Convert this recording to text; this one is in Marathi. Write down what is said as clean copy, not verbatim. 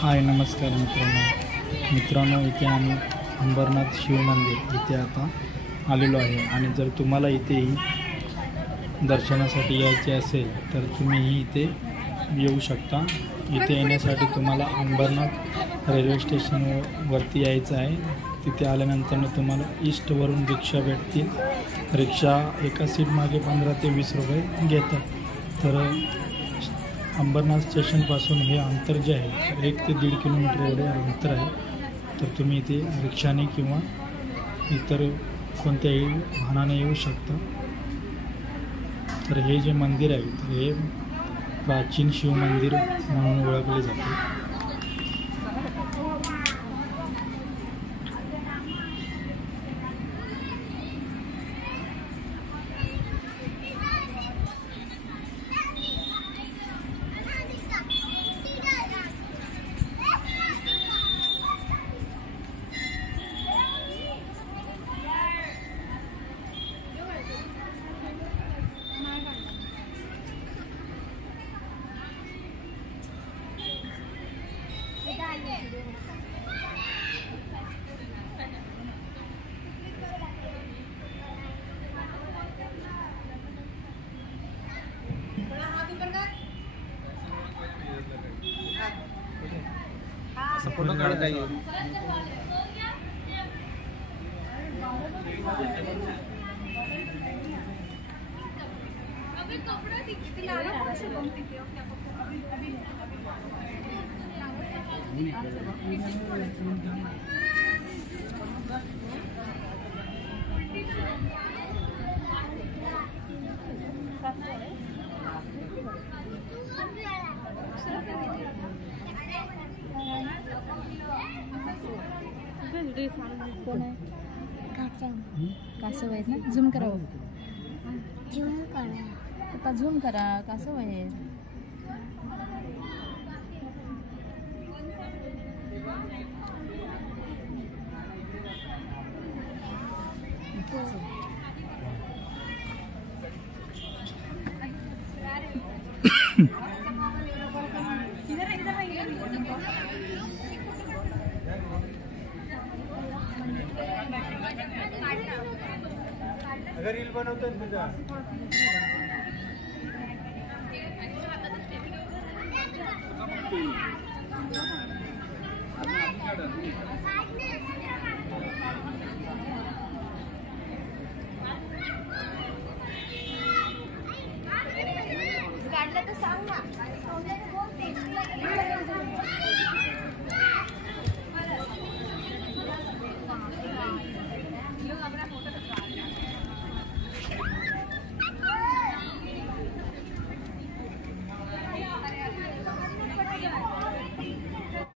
हाय नमस्कार मित्रांनो इथे आम्ही अंबरनाथ शिव मंदिर इथे आता आलेलो आहे आणि जर तुम्हाला इथेही दर्शनासाठी यायचे असेल तर तुम्हीही इथे येऊ शकता। इथे येण्यासाठी तुम्हाला अंबरनाथ रेल्वे स्टेशनवरती यायचं आहे। तिथे आल्यानंतर तुम्हाला ईस्टवरून रिक्षा भेटतील। रिक्षा एका सीट मागे 15 ते 20 रुपये घेतात। तर अंबरनाथ स्टेशनपासून हे अंतर जे आहे 1 ते 1.5 किलोमीटर एवढे अंतर आहे। तर तुम्ही इथे रिक्षाने किंवा इतर कोणत्याही वाहनाने येऊ शकता। तर हे जे मंदिर आहे तर हे प्राचीन शिव मंदिर म्हणून ओळखले जाते। फोटो काढत आहे। कोण आहे? कासव आहेत ना? झूम करा, झूम करा, आता झूम करा। कासव आहेत। अगर रील बनवतो तुझा